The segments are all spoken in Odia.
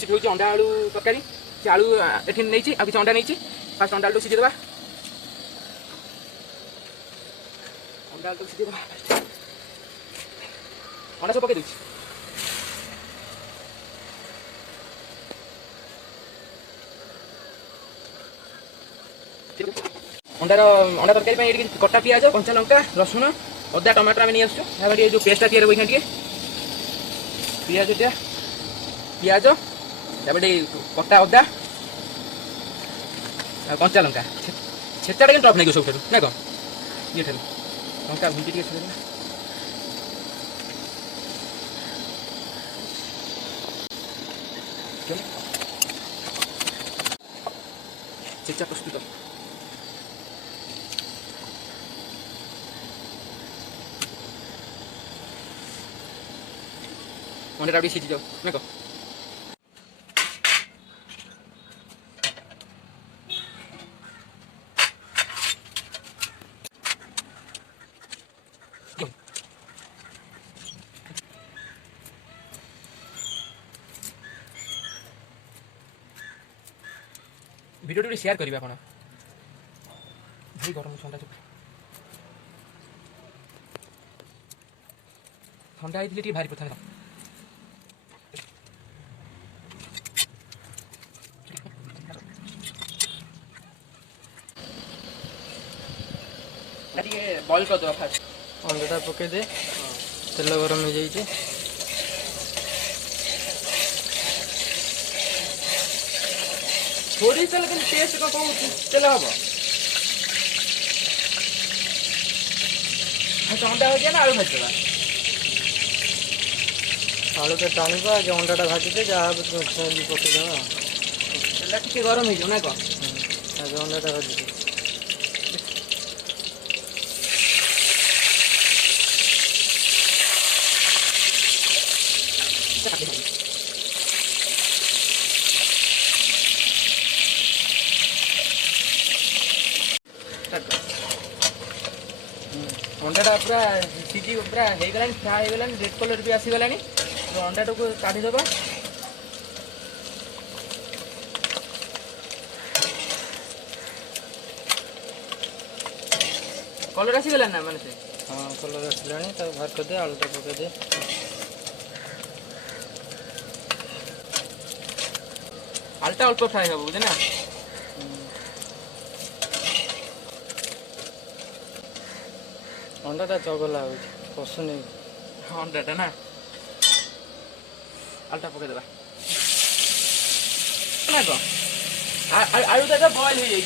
रेसिपी हूँ अंडा आलू तरकारी से आलू ये नहीं आ कि अंडा नहीं फास्ट अंडा आलू सीझेदेवा अंडा आलू सीझेदेवा अंडा सब पकई दूँ अंडार अंडा तरकारी कटा पिज कंचा लंका रसुण अदा टमाटर आम नहीं आसुँ जो पेस्टा तैयार हुई पिज पिज कटा अदा कंचा लंका छेचाटा कि टप नहीं सब ना कौन ये लंका भुंजी टे छेचा प्रस्तुत अंडा भी सीझी जाओ ना कौन भिडियो शेयर करेंगे आप भाई गरम ठंडा ठंडा होती भारी प्रथम बॉइल कर दो फास्ट अंडाटा पकई दे तेल गरम हो जाइए थोड़ी तेल लेकिन टेस्ट का कौन तेल हम अंडा हो गया ना आलू भाजवा आलू तो टाणीबा जो अंडाटा भाजीदे जहाँ पकईदेवा तेल टे गरम हो ना कौन आगे अंडाटा भाजीदे अंडाटा पूरा सीझी पूरा हो गला फ्राए हो गला रेड कलर भी आसीगला तो अंडाटा को काढ़ीदेव कलर आसीगला ना माने से हाँ कलर आसला बाहर करदे आलूटा पकईदे आलूटा अल्प फ्राए हम बुझे ना अंडाटा चगला हो पसुनी अंडाटा ना आलूटा पकईदेवा ना कौन आलूटा तो बॉइल हो जाए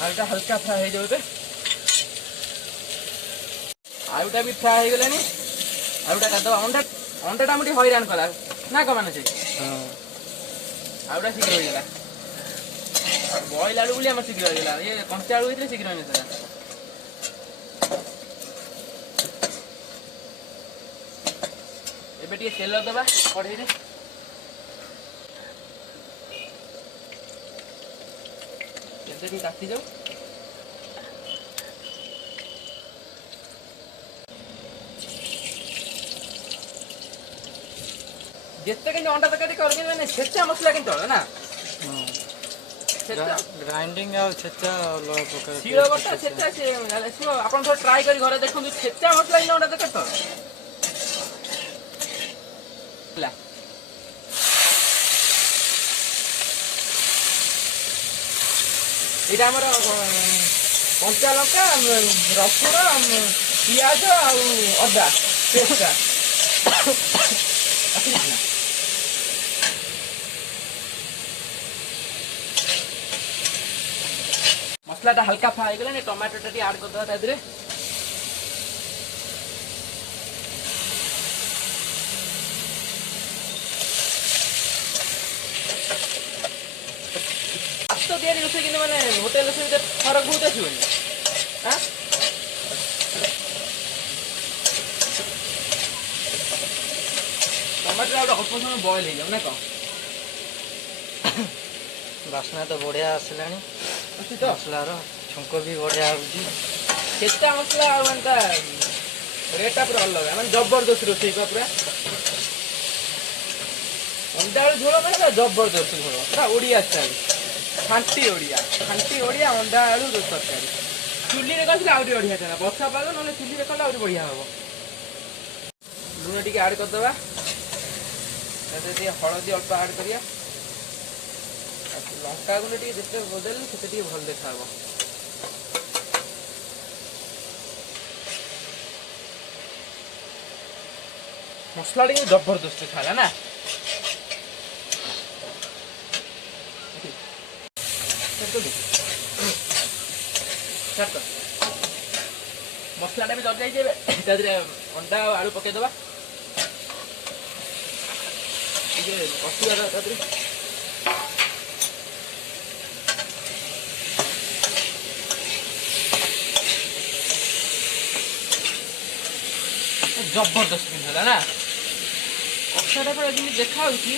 आलूटा हल्का फ्राए हो जाए आलूटा भी फ्राए हो गलानी आलूटा काटदे अंडा अंडाटा मुझे हैरान कला ना कौन माने हाँ आलूटा शीघ्र हो गला बॉइल आलू बोली आम शीघ्र हो गला ये कंचा आलू होते शीघ्र होने सर एबे तेल दबा कढ़ई तेल ताती जाऊ जिते कि अंडा तक मैंने छेचा मसला कि ना ग्राइंडिंग छेचा शिल बटा छेचा आप ट्राए कर घर देखो छेचा मसला कि अंडा तक यहाँ आमर कंचा लंका रसुण पिज आदा पेस्टा मसलाटा हल्का फ्राए हो गला टमाटोटा ऐड करदे तादे तो तैयारी रोषे कि मैंने होटेल रोषे फरक बहुत आसो टमाटर अल्प समय बॉइल हो जाऊ ना कौन बास्ना तो बढ़िया आसला मसलार छुंक भी बढ़िया हो ଛେଚା ମସଲା ଆଉ ମାନେ ତା ରେଟ୍ଟା ପୁରା ଅଲଗା ମାନେ ଜବରଦସ୍ତ ରୋଷେଇ ପୁରା। ଅଣ୍ଡା ଆଳୁ ଝୋଳ ମାନେ ପୁରା ଜବରଦସ୍ତ ଝୋଳ ପୁରା ଓଡ଼ିଆ ଷ୍ଟାଇଲ। ଖାଣ୍ଟି ଓଡ଼ିଆ ଅଣ୍ଡା ଆଳୁ ତରକାରୀ। ଚୁଲିରେ କରିଥିଲେ ଆହୁରି ବଢ଼ିଆ ଥିଲା। ବର୍ଷା ପାଗ ନହେଲେ ଚୁଲିରେ କଲେ ଆହୁରି ବଢ଼ିଆ ହବ। ଲୁଣ ଟିକେ ଆଡ୍ କରିଦବା। ତାପରେ ଟିକେ ହଳଦୀ ଅଳ୍ପ ଆଡ୍ କରିବା। ଲଙ୍କା ଗୁଣ୍ଡ ଟିକେ ଯେତେ ବଦଳିଲେ ସେତେ ଟିକେ ଭଲ ଦେଖାହବ। ମସଲା ଟିକେ ଜବରଦସ୍ତ ଖାଇଲା ନା। ମସଲାଟା ବି ଦରକାର ହେଇଛି। ତା ଦେହରେ ଅଣ୍ଡା ଆଉ ଆଳୁ ପକେଇଦବା। ଟିକେ କଷିବା ତା ଦେହରେ। ଜବରଦସ୍ତ ହେଲା ନା। କଷାଟା ପୁରା ଯେମିତି ଦେଖା ହଉଛି।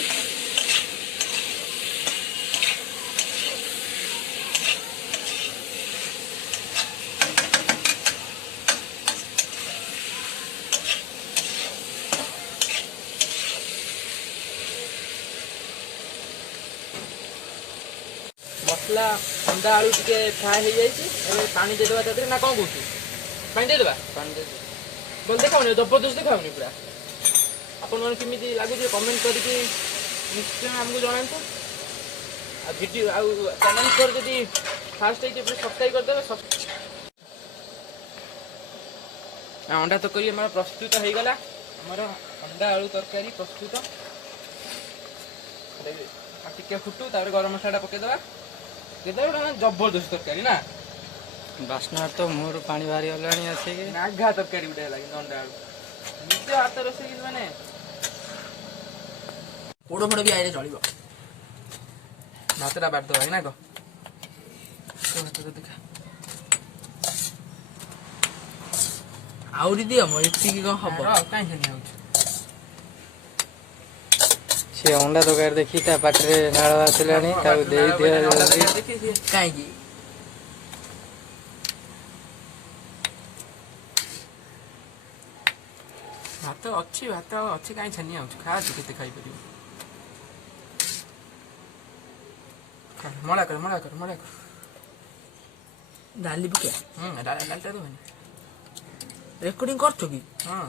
ମସଲା ଅଣ୍ଡା ଆଳୁ ଟିକେ ଫ୍ରାଏ ହେଇଯାଇଛି। ଏବେ ପାଣି ଦେଇଦେବା ତା ଦେହରେ ନା କ'ଣ କହୁଛୁ? ପାଣି ଦେଇଦେବା। ପାଣି ଦେଇଦେବା। ଭଲ ଦେଖାଉନି ଜବରଦସ୍ତ ଦେଖାଉନି ପୁରା। ଆପଣମାନେ କେମିତି ଲାଗୁଛି କମେଣ୍ଟ କରିକି ନିଶ୍ଚୟ ଆମକୁ ଜଣାନ୍ତୁ। ଆଉ ଭିଡ଼ିଓ ଆଉ ଚ୍ୟାନେଲ୍ ପରେ ଯଦି ଫାଷ୍ଟ ହେଇଛି ସବସ୍କ୍ରାଇବ୍ କରିଦେବେ। ଅଣ୍ଡା ତରକାରୀ ଆମର ପ୍ରସ୍ତୁତ ହେଇଗଲା। ଆମର ଅଣ୍ଡା ଆଳୁ ତରକାରୀ ପ୍ରସ୍ତୁତ। ଆଉ ଟିକେ ଫୁଟୁ ତାପରେ ଗରମ ମସଲାଟା ପକେଇଦବା। ଗୋଟେ ଜବରଦସ୍ତ ତରକାରୀ ନା। ବାସ୍ନା ତ ମୁହଁରୁ ପାଣି ବାହାରି ଗଲାଣି ଆସିକି। ନାଘା ତରକାରୀ ଗୋଟେ ହେଲା କିନ୍ତୁ ଅଣ୍ଡା ଆଳୁ। ନିଜ ହାତ ରୋଷେଇ ମାନେ ପୋଡ଼ ଫୋଡ଼ ବି ଆଇଲେ ଚଳିବ। ଭାତଟା ବାଡ଼ିଦବା ନା କହ? ଆହୁରି ଦିଅ ମୋ ଏତିକି କ'ଣ ହବ? କାହିଁ ହଉଛି ସେ ଅଣ୍ଡା ତରକାରୀ ଦେଖି ତା ପାଟିରେ ନାଳ ଆସିଲାଣି। ତାକୁ ଦେଇଦିଅ ଜଲ୍ଦି। କାହିଁକି? ଭାତ ଅଛି କାହିଁ ଛାନି ଆଉଛି। ଖାଆଛୁ କେତେ ଖାଇପାରିବୁ? ମଳା କର। ଡାଲି ପକେଇବା। ଡାଲିଟା ଦେବନି। ରେକର୍ଡିଂ କରୁଛୁ କି? ହଁ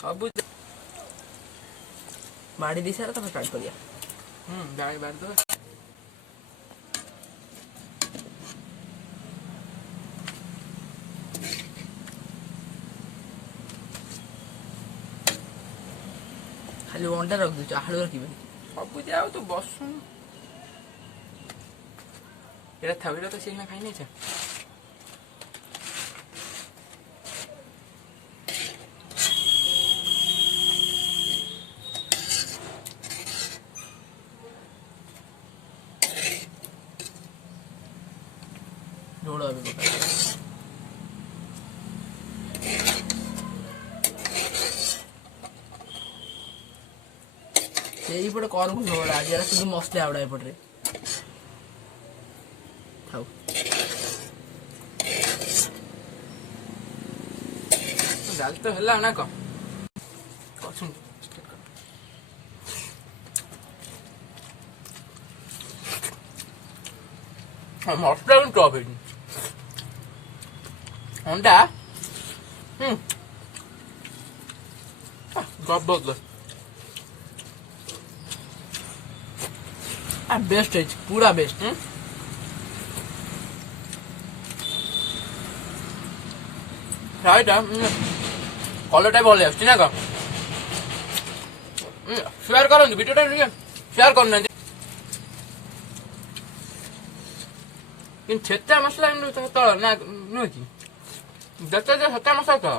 ସବୁ ବାଡ଼ି ଦେଇ ସାରା ତାପରେ ଷ୍ଟାର୍ଟ କରିବା। ବାଡ଼ି ଦେବା। ଖାଲି ଅଣ୍ଡା ରଖିଦେଉଛୁ ଆଳୁ ରଖିବେନି। ସବୁ ଯାଉ ତୁ ବସୁନୁ। ଏଇଟା ଥାଉ। ଏଇଟା ତ ସିନା ଖାଇ ନେଇଛ। ଝୋଳ ଏବେ ସେଇପଟେ କରକୁ ଝୋଳ ଆଜି କିନ୍ତୁ ମସଲା ଗୁଡ଼ା ଏପଟରେ ଥାଉ। ଡାଲି ତ ହେଲା ନା କଣ? ମସଲା କିନ୍ତୁ ଟପ୍ ହେଇନି। ଅଣ୍ଡା ଜବରଦସ୍ତ। ବେଷ୍ଟ ହେଇଛି ପୁରା ବେଷ୍ଟ। ଫ୍ରାଏଟା କଲରଟା ଭଲ ଆସୁଛି ନା କଣ? ସେୟାର କରନ୍ତୁ ଭିଡ଼ିଓଟା ଟିକେ ସେୟାର କରୁନାହାନ୍ତି। କିନ୍ତୁ ଛେଚା ମସଲା ତଳ ନା ନୁହେଁ କି? ଯେତେ ଛେଚା ମସଲା ତଳ।